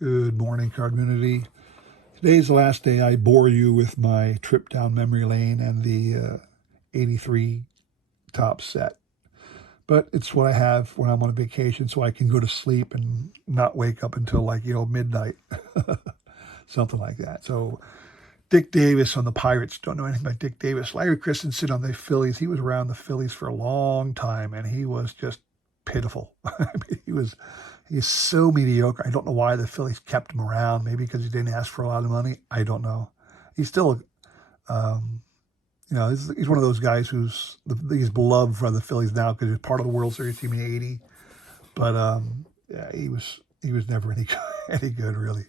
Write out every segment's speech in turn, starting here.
Good morning, community. Today's the last day I bore you with my trip down memory lane and the 83 top set. But it's what I have when I'm on a vacation so I can go to sleep and not wake up until midnight. Something like that. So Dick Davis on the Pirates. Don't know anything about Dick Davis. Larry Christensen on the Phillies. He was around the Phillies for a long time and he was just pitiful. I mean, he's so mediocre. I don't know why the Phillies kept him around. Maybe because he didn't ask for a lot of money. I don't know. He's still, um, he's one of those guys he's beloved for the Phillies now because he's part of the World Series team in '80. But yeah, he was never any any good really.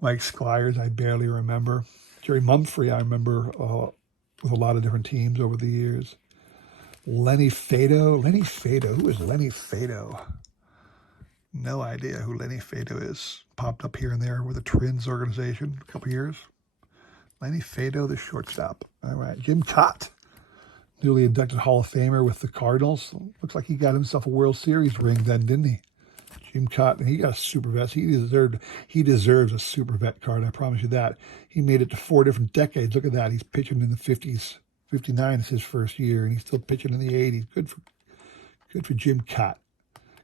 Mike Squires, I barely remember. Jerry Mumphrey, I remember with a lot of different teams over the years. Lenny Fado. Lenny Fado. Who is Lenny Fado? No idea who Lenny Fado is. Popped up here and there with the Twins organization a couple years. Lenny Fado, the shortstop. All right. Jim Cott, newly inducted Hall of Famer with the Cardinals. Looks like he got himself a World Series ring then, didn't he? Jim Cott, and he got a super vet. He deserves a super vet card. I promise you that. He made it to 4 different decades. Look at that. He's pitching in the 50s. 59 is his first year, and he's still pitching in the 80s. Good for Jim Cott.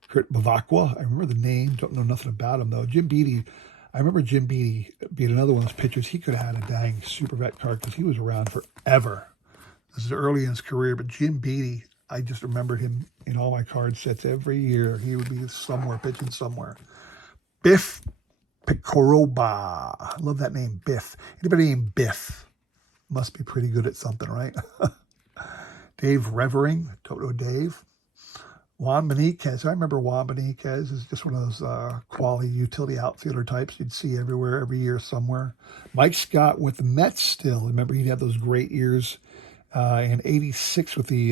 Kurt Bavacqua, I remember the name. Don't know nothing about him though. Jim Beattie. I remember Jim Beattie being another one of those pitchers. He could have had a dang super vet card because he was around forever. This is early in his career, but Jim Beattie, I just remembered him in all my card sets every year. He would be somewhere, pitching somewhere. Biff Picoroba. I love that name, Biff. Anybody named Biff must be pretty good at something, right? Dave Revering. Don't know Dave. Juan Beniquez. I remember Juan Beniquez is just one of those quality utility outfielder types you'd see everywhere, every year somewhere. Mike Scott with the Mets still. Remember, he'd have those great years in '86 with the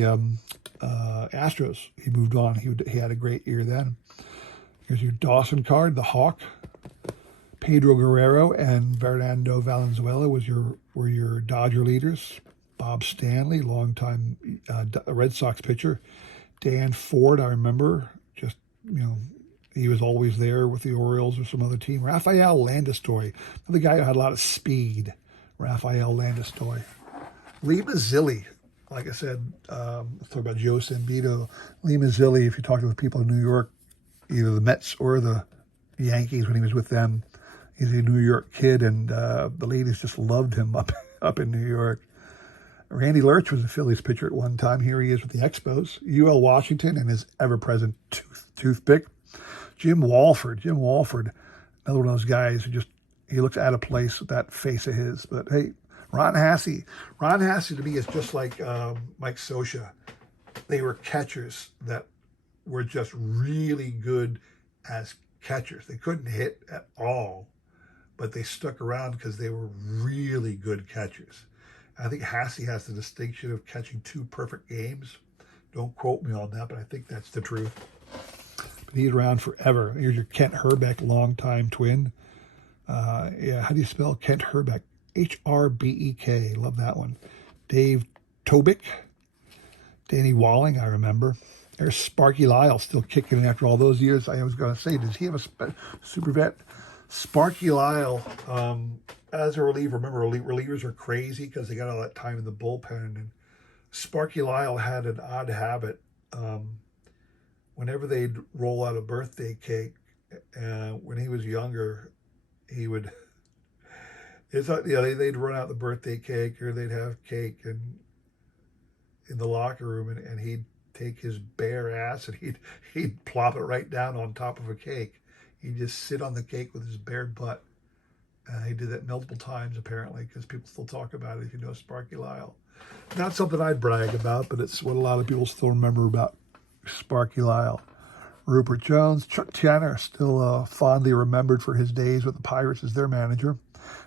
Astros. He moved on. He had a great year then. Here's your Dawson card, the Hawk. Pedro Guerrero and Fernando Valenzuela were your Dodger leaders. Bob Stanley, longtime Red Sox pitcher. Dan Ford, I remember, he was always there with the Orioles or some other team. Rafael Landestoi, another guy who had a lot of speed. Rafael Landestoi. Lee Mazzilli, like I said, let's talk about Joe Sambito. Lee Mazzilli, if you talk to the people in New York, either the Mets or the Yankees when he was with them, he's a New York kid, and the ladies just loved him up in New York. Randy Lerch was a Phillies pitcher at one time. Here he is with the Expos. UL Washington and his ever-present toothpick. Jim Walford, another one of those guys who he looks out of place with that face of his. But hey, Ron Hassey. Ron Hassey to me is just like Mike Scioscia. They were catchers that were just really good as catchers. They couldn't hit at all, but they stuck around because they were really good catchers. I think Hassey has the distinction of catching 2 perfect games. Don't quote me on that, but I think that's the truth. But he's around forever. Here's your Kent Hrbek, longtime twin. How do you spell Kent Hrbek? Hrbek. Love that one. Dave Tobick. Danny Walling, I remember. There's Sparky Lyle still kicking after all those years. I was going to say, does he have a super vet? Sparky Lyle, as a reliever, remember relievers are crazy because they got all that time in the bullpen. And Sparky Lyle had an odd habit. Whenever they'd roll out a birthday cake, when he was younger, he would. They'd run out the birthday cake, or they'd have cake in the locker room, and he'd take his bare ass and he'd plop it right down on top of a cake. He'd just sit on the cake with his bare butt. He did that multiple times, apparently, because people still talk about it, if you know Sparky Lyle. Not something I'd brag about, but it's what a lot of people still remember about Sparky Lyle. Rupert Jones, Chuck Tanner, still fondly remembered for his days with the Pirates as their manager.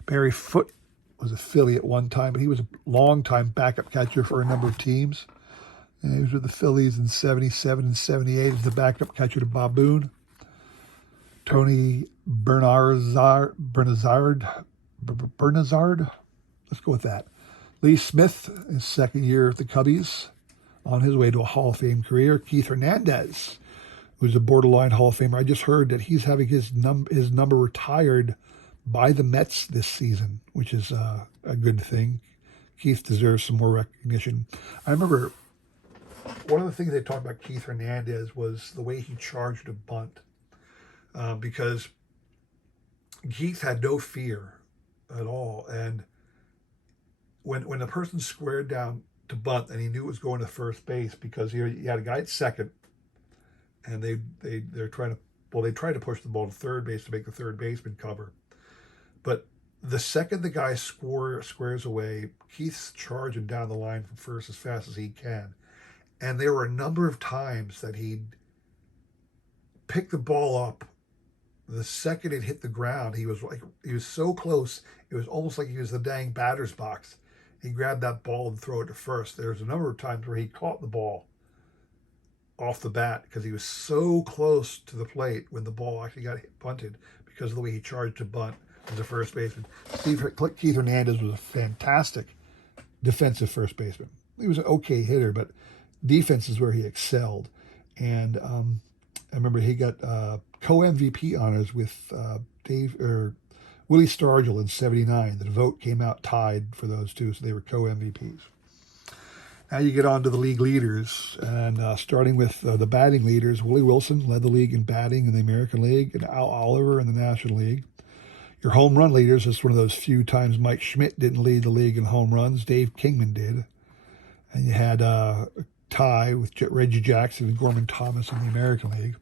Barry Foote was a Philly at one time, but he was a long-time backup catcher for a number of teams. And he was with the Phillies in 77 and 78 as the backup catcher to Bob Boone. Tony Bernazard, let's go with that. Lee Smith, his second year at the Cubbies, on his way to a Hall of Fame career. Keith Hernandez, who's a borderline Hall of Famer. I just heard that he's having his number retired by the Mets this season, which is a good thing. Keith deserves some more recognition. I remember one of the things they talked about Keith Hernandez was the way he charged a bunt, because Keith had no fear at all, and when the person squared down to bunt and he knew it was going to first base, because he had a guy at second, and they're trying to, well, they tried to push the ball to third base to make the third baseman cover, but the second the guy squares away, Keith's charging down the line from first as fast as he can. And there were a number of times that he'd pick the ball up. The second it hit the ground, he was so close, it was almost like he was the dang batter's box. He grabbed that ball and throw it to first. There was a number of times where he caught the ball off the bat because he was so close to the plate when the ball actually got bunted because of the way he charged to bunt as a first baseman. Keith Hernandez was a fantastic defensive first baseman. He was an okay hitter, but defense is where he excelled. And I remember he got co-MVP honors with Willie Stargell in '79. The vote came out tied for those two, so they were co-MVPs. Now you get on to the league leaders, and starting with the batting leaders, Willie Wilson led the league in batting in the American League, and Al Oliver in the National League. Your home run leaders, is one of those few times Mike Schmidt didn't lead the league in home runs. Dave Kingman did. And you had a tie with Reggie Jackson and Gorman Thomas in the American League.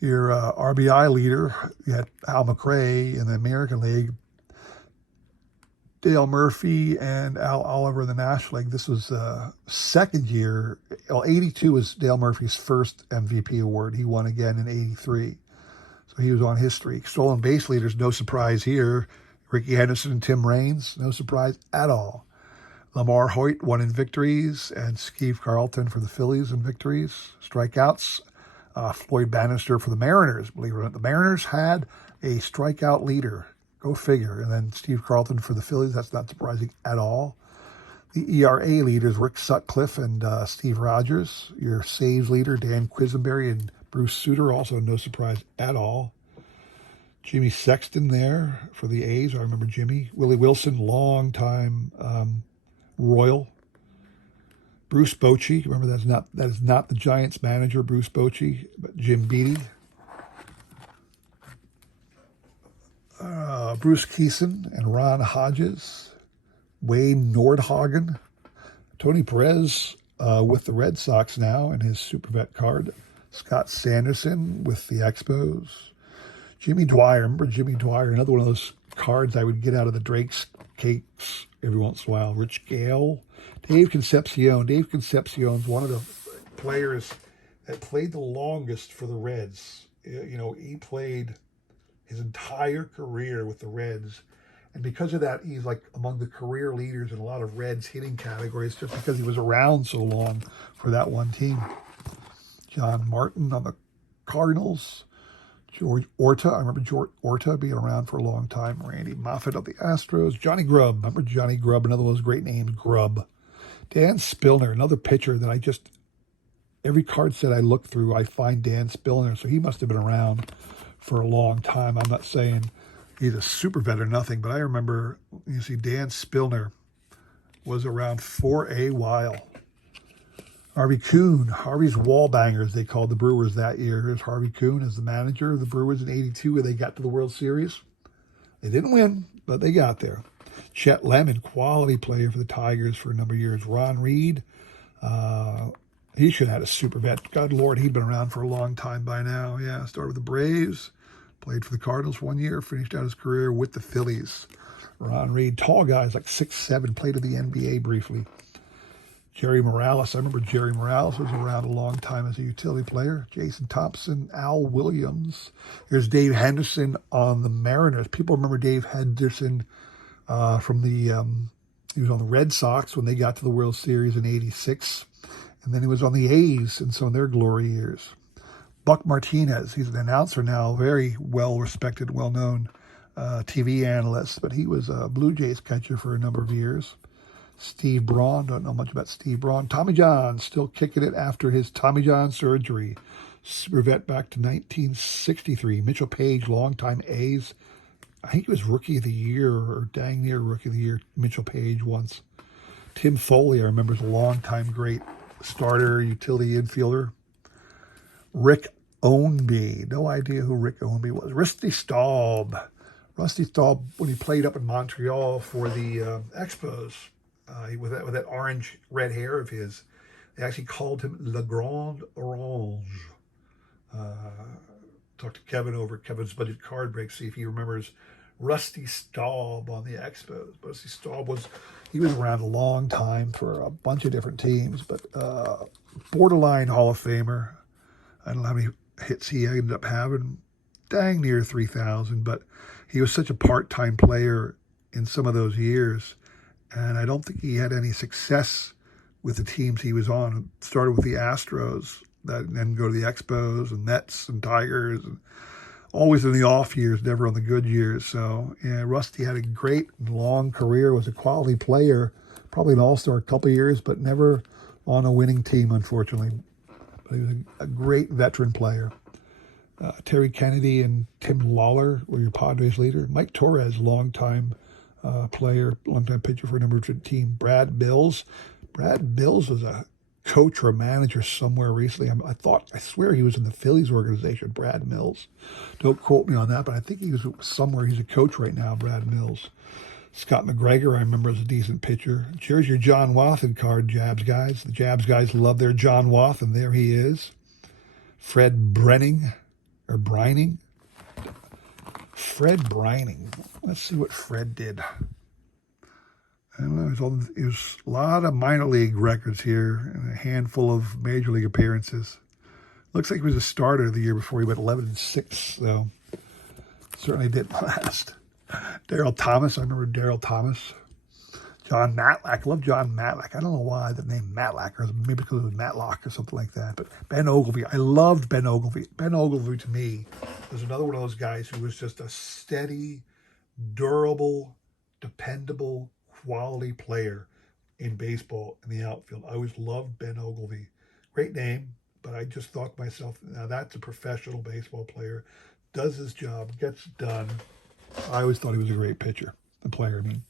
Your RBI leader, you had Al McRae in the American League, Dale Murphy and Al Oliver in the National League. This was second year. Well, 82 was Dale Murphy's first MVP award. He won again in 83. So he was on his streak. Stolen base leaders, no surprise here. Ricky Henderson and Tim Raines, no surprise at all. Lamar Hoyt won in victories, and Steve Carlton for the Phillies in victories. Strikeouts, Floyd Bannister for the Mariners. Believe it or not, the Mariners had a strikeout leader. Go figure. And then Steve Carlton for the Phillies. That's not surprising at all. The ERA leaders, Rick Sutcliffe and Steve Rogers. Your saves leader, Dan Quisenberry and Bruce Sutter, also no surprise at all. Jimmy Sexton there for the A's. I remember Jimmy. Willie Wilson, long time Royal. Bruce Bochy. Remember, that is not the Giants manager, Bruce Bochy, but Jim Beattie. Bruce Keeson and Ron Hodges. Wayne Nordhagen. Tony Perez with the Red Sox now in his Super Vet card. Scott Sanderson with the Expos. Jimmy Dwyer. Remember Jimmy Dwyer? Another one of those cards I would get out of the Drake's cakes every once in a while. Rich Gale. Dave Concepcion. Dave Concepcion's one of the players that played the longest for the Reds. You know, he played his entire career with the Reds. And because of that, he's like among the career leaders in a lot of Reds hitting categories just because he was around so long for that one team. John Martin on the Cardinals. George Orta. I remember George Orta being around for a long time. Randy Moffett of the Astros. Johnny Grubb. Remember Johnny Grubb? Another one of those great names, Grubb. Dan Spillner, another pitcher that I just, every card set I look through, I find Dan Spillner. So he must have been around for a long time. I'm not saying he's a super vet or nothing, but I remember, you see, Dan Spillner was around for a while. Harvey Kuhn, Harvey's Wallbangers, they called the Brewers that year. Here's Harvey Kuhn as the manager of the Brewers in '82 when they got to the World Series. They didn't win, but they got there. Chet Lemon, quality player for the Tigers for a number of years. Ron Reed, he should have had a super vet. God Lord, he'd been around for a long time by now. Yeah, started with the Braves, played for the Cardinals 1 year, finished out his career with the Phillies. Ron Reed, tall guys like 6'7", played in the NBA briefly. Jerry Morales, I remember Jerry Morales was around a long time as a utility player. Jason Thompson, Al Williams. Here's Dave Henderson on the Mariners. People remember Dave Henderson from the, he was on the Red Sox when they got to the World Series in '86. And then he was on the A's in some of their glory years. Buck Martinez, he's an announcer now, very well-respected, well-known TV analyst, but he was a Blue Jays catcher for a number of years. Steve Braun, don't know much about Steve Braun. Tommy John, still kicking it after his Tommy John surgery. Super vet back to 1963. Mitchell Page, longtime A's. I think he was Rookie of the Year or dang near Rookie of the Year, Mitchell Page once. Tim Foley, I remember, is a longtime great starter, utility infielder. Rick Ownby. No idea who Rick Ownby was. Rusty Staub. Rusty Staub, when he played up in Montreal for the Expos, with that orange red hair of his, they actually called him Le Grand Orange. Talk to Kevin over at Kevin's Budget Card Break, see if he remembers Rusty Staub on the Expos. Rusty Staub was around a long time for a bunch of different teams, but borderline Hall of Famer. I don't know how many hits he ended up having, dang near 3,000, but he was such a part-time player in some of those years, and I don't think he had any success with the teams he was on. It started with the Astros, and then go to the Expos and Mets and Tigers, and always in the off years, never on the good years. So, yeah, Rusty had a great long career, was a quality player, probably an all-star a couple of years, but never on a winning team, unfortunately. But he was a great veteran player. Terry Kennedy and Tim Lawler were your Padres leader. Mike Torres, longtime player, longtime pitcher for a number of different teams. Brad Mills. Brad Mills was a coach or a manager somewhere recently. I swear he was in the Phillies organization, Brad Mills. Don't quote me on that, but I think he was somewhere. He's a coach right now, Brad Mills. Scott McGregor, I remember, as a decent pitcher. Here's your John Wathan card, Jabs guys. The Jabs guys love their John Wathan. There he is. Fred Brining. Fred Brining. Let's see what Fred did. I don't know. There's a lot of minor league records here and a handful of major league appearances. Looks like he was a starter the year before. He went 11-6, so certainly didn't last. Daryl Thomas. I remember Daryl Thomas. John Matlack. I love John Matlack. I don't know why the name Matlack, or maybe because it was Matlock or something like that. But Ben Oglivie. I loved Ben Oglivie. Ben Oglivie, to me, was another one of those guys who was just a steady, durable, dependable, quality player in baseball in the outfield. I always loved Ben Oglivie. Great name, but I just thought to myself, now that's a professional baseball player, does his job, gets it done. I always thought he was a great pitcher, the player, I mean.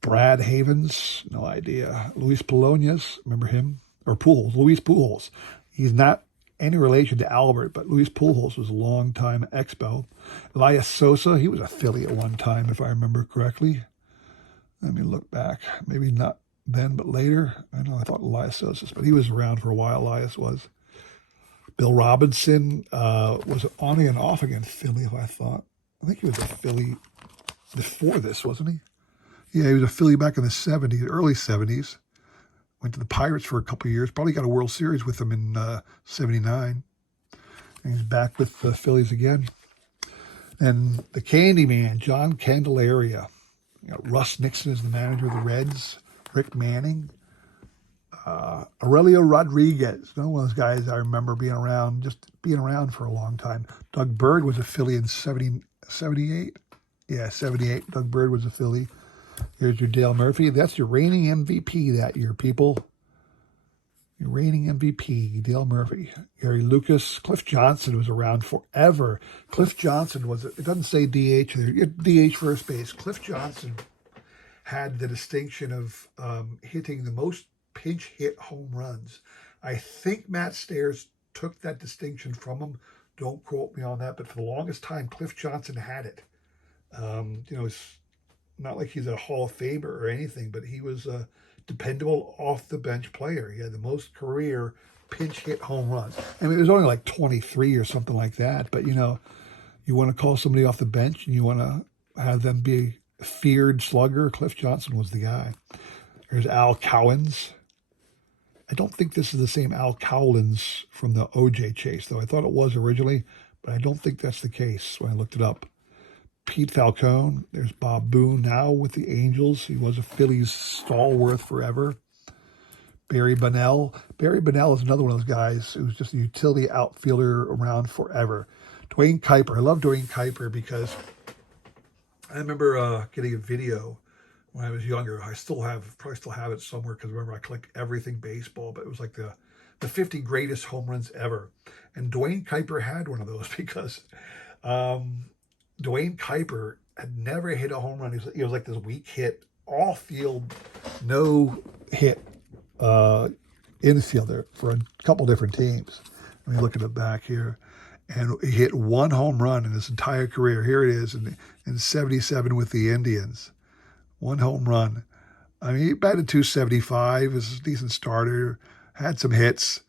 Brad Havens, no idea. Luis Polonius, remember him? Or Pujols, Luis Pujols. He's not any relation to Albert, but Luis Pujols was a long-time Expo. Elias Sosa, he was a Philly at one time, if I remember correctly. Let me look back. Maybe not then, but later. I thought Elias Sosa, but he was around for a while, Elias was. Bill Robinson was on and off against Philly, I thought. I think he was a Philly before this, wasn't he? Yeah, he was a Philly back in the 70s, early 70s. Went to the Pirates for a couple of years. Probably got a World Series with them in 79. And he's back with the Phillies again. And the Candyman, John Candelaria. You got Russ Nixon as the manager of the Reds. Rick Manning. Aurelio Rodriguez. One of those guys I remember being around for a long time. Doug Bird was a Philly in 78. Yeah, 78. Doug Bird was a Philly. Here's your Dale Murphy. That's your reigning MVP that year, people. Your reigning MVP, Dale Murphy. Gary Lucas. Cliff Johnson was around forever. Cliff Johnson was, it doesn't say DH there, DH first base. Cliff Johnson had the distinction of hitting the most pinch hit home runs. I think Matt Stairs took that distinction from him. Don't quote me on that, but for the longest time, Cliff Johnson had it. It's not like he's a Hall of Famer or anything, but he was a dependable off-the-bench player. He had the most career pinch-hit home runs. I mean, it was only like 23 or something like that, but, you want to call somebody off the bench and you want to have them be a feared slugger. Cliff Johnson was the guy. There's Al Cowens. I don't think this is the same Al Cowens from the O.J. chase, though. I thought it was originally, but I don't think that's the case when I looked it up. Pete Falcone. There's Bob Boone now with the Angels. He was a Phillies stalwart forever. Barry Bonnell. Barry Bonnell is another one of those guys who's just a utility outfielder around forever. Dwayne Kuiper. I love Dwayne Kuiper because I remember getting a video when I was younger. I probably still have it somewhere because remember I collect everything baseball, but it was like the the 50 greatest home runs ever. And Dwayne Kuiper had one of those because Dwayne Kuiper had never hit a home run. He was like this weak hit, off field, no hit infielder for a couple different teams. Let me look at it back here. And he hit one home run in his entire career. Here it is in 77 with the Indians. One home run. I mean, he batted 275, was a decent starter, had some hits,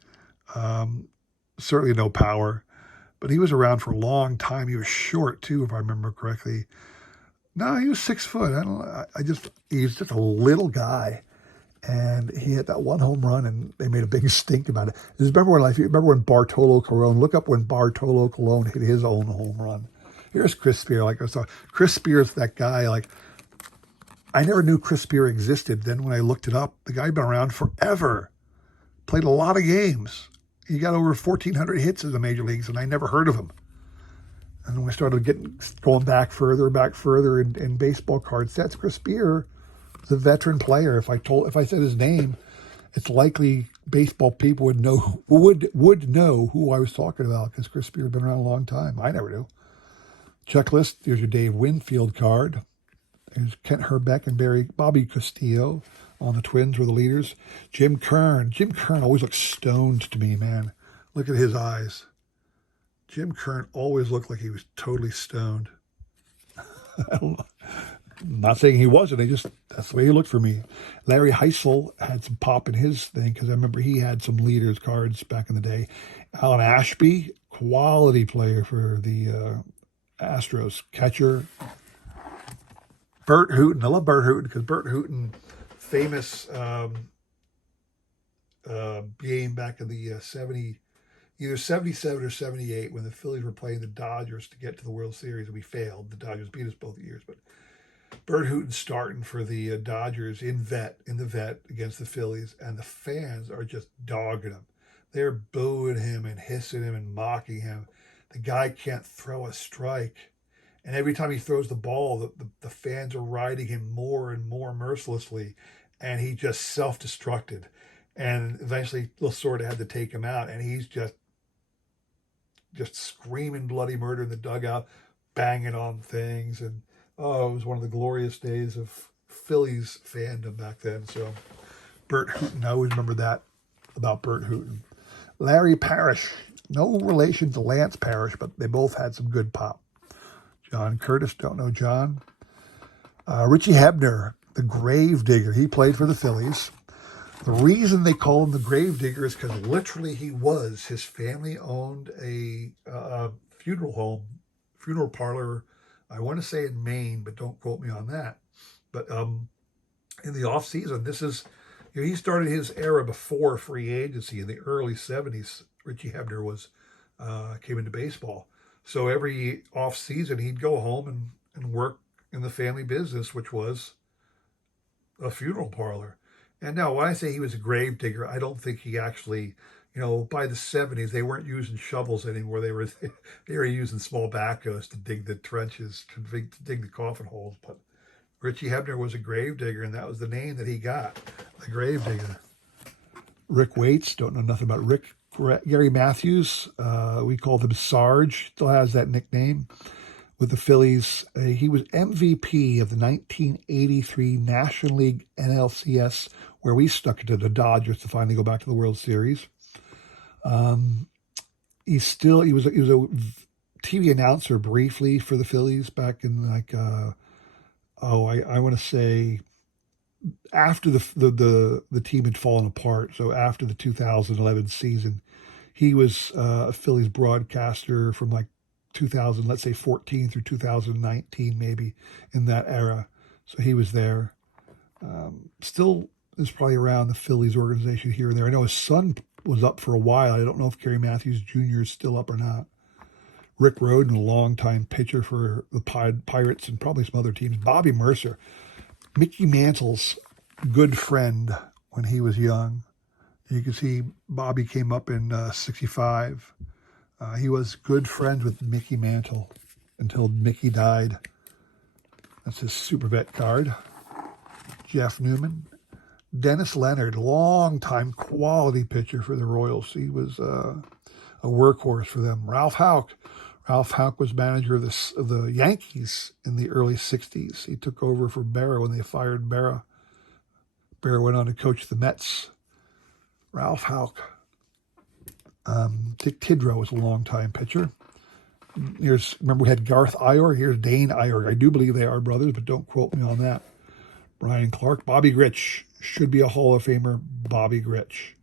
certainly no power. But he was around for a long time. He was short, too, if I remember correctly. No, he was 6 foot. He's just a little guy. And he hit that one home run, and they made a big stink about it. Remember when Bartolo Colon, look up when Bartolo Colon hit his own home run. Here's Chris Spear. Like I saw, Chris Spear's that guy. Like, I never knew Chris Spear existed. Then when I looked it up, the guy had been around forever. Played a lot of games. He got over 1,400 hits in the major leagues, and I never heard of him. And then we started going back further in baseball card sets. Chris Spear, the veteran player. If I said his name, it's likely baseball people would know who I was talking about because Chris Spear had been around a long time. I never knew. Checklist. Here's your Dave Winfield card. There's Kent Herbeck and Bobby Castillo on the Twins were the leaders. Jim Kern. Jim Kern always looked stoned to me, man. Look at his eyes. Jim Kern always looked like he was totally stoned. I don't know. I'm not saying he wasn't. That's the way he looked for me. Larry Heisel had some pop in his thing because I remember he had some leaders cards back in the day. Alan Ashby, quality player for the Astros. Catcher. Bert Hooton. I love Bert Hooton because Bert Hooton, famous game back in the either 77 or 78 when the Phillies were playing the Dodgers to get to the World Series, and we failed. The Dodgers beat us both years, but Bert Hooton starting for the Dodgers in the vet against the Phillies, and the fans are just dogging him. They're booing him and hissing him and mocking him. The guy can't throw a strike. And every time he throws the ball, the fans are riding him more and more mercilessly, and he just self-destructed. And eventually Lasorda had to take him out, and he's just screaming bloody murder in the dugout, banging on things. And it was one of the glorious days of Phillies fandom back then. So Bert Hooton, I always remember that about Bert Hooton. Larry Parrish, no relation to Lance Parrish, but they both had some good pop. John Curtis, don't know John. Richie Hebner, the grave digger. He played for the Phillies. The reason they call him the grave digger is because literally he was. His family owned a funeral parlor, I want to say in Maine, but don't quote me on that. But in the off season, he started his era before free agency in the early 70s. Richie Hebner came into baseball. So every off season, he'd go home and work in the family business, which was a funeral parlor. And now, when I say he was a grave digger, I don't think he actually, by the 70s, they weren't using shovels anymore. They were using small backhoes to dig the trenches, to dig the coffin holes. But Richie Hebner was a grave digger, and that was the name that he got, the grave digger. Rick Waits, don't know nothing about Rick. Gary Matthews, we called him Sarge, still has that nickname with the Phillies. He was MVP of the 1983 National League NLCS, where we stuck it to the Dodgers to finally go back to the World Series. He was a TV announcer briefly for the Phillies back in I want to say after the team had fallen apart. So after the 2011 season, he was a Phillies broadcaster from 2000, let's say 14 through 2019, maybe in that era. So he was there. Still is probably around the Phillies organization here and there. I know his son was up for a while. I don't know if Gary Matthews Jr. is still up or not. Rick Rhoden, a longtime pitcher for the Pirates and probably some other teams. Bobby Mercer, Mickey Mantle's good friend when he was young. You can see Bobby came up in 65. He was good friends with Mickey Mantle until Mickey died. That's his super vet card. Jeff Newman. Dennis Leonard, long-time quality pitcher for the Royals. He was a workhorse for them. Ralph Houck. Ralph Houck was manager of the Yankees in the early 60s. He took over for Berra when they fired Berra. Berra went on to coach the Mets. Ralph Houck. Dick Tidrow was a long-time pitcher. Remember we had Garth Ior. Here's Dane Ior. I do believe they are brothers, but don't quote me on that. Brian Clark. Bobby Grich. Should be a Hall of Famer. Bobby Grich.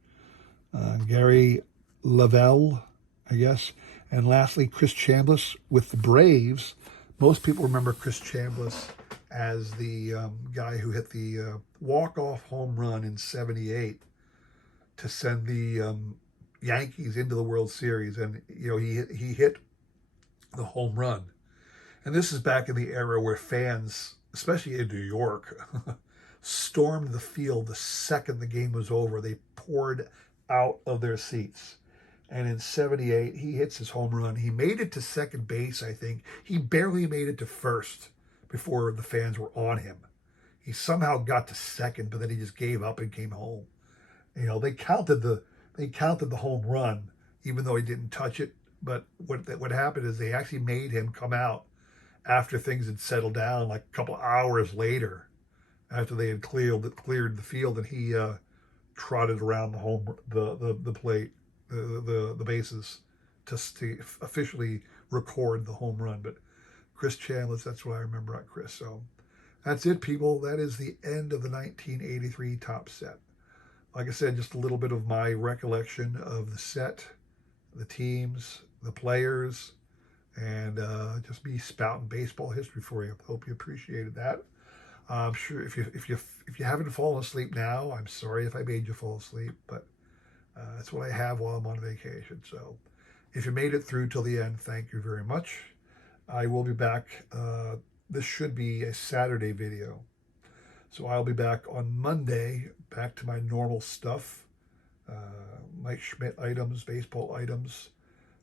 Gary Lavelle, I guess. And lastly, Chris Chambliss with the Braves. Most people remember Chris Chambliss as the guy who hit the walk-off home run in '78 to send the Yankees into the World Series. And, you know, he hit the home run. And this is back in the era where fans, especially in New York, stormed the field the second the game was over. They poured out of their seats. And in '78, he hits his home run. He made it to second base, I think. He barely made it to first before the fans were on him. He somehow got to second, but then he just gave up and came home. You know, they counted the home run, even though he didn't touch it. But what happened is they actually made him come out after things had settled down, like a couple hours later, after they had cleared the field, and he trotted around the plate, the bases, to officially record the home run. But Chris Chambliss, that's what I remember about Chris. So that's it, people. That is the end of the 1983 Topps set. Like I said, just a little bit of my recollection of the set, the teams, the players, and just me spouting baseball history for you. Hope you appreciated that. I'm sure if you haven't fallen asleep now, I'm sorry if I made you fall asleep, but that's what I have while I'm on vacation. So if you made it through till the end, thank you very much. I will be back. This should be a Saturday video. So I'll be back on Monday, back to my normal stuff. Mike Schmidt items, baseball items,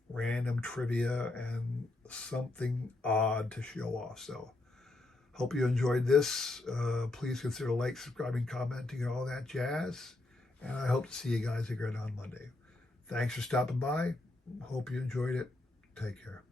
random trivia, and something odd to show off. So hope you enjoyed this. Please consider liking, subscribing, commenting, and all that jazz. And I hope to see you guys again on Monday. Thanks for stopping by. Hope you enjoyed it. Take care.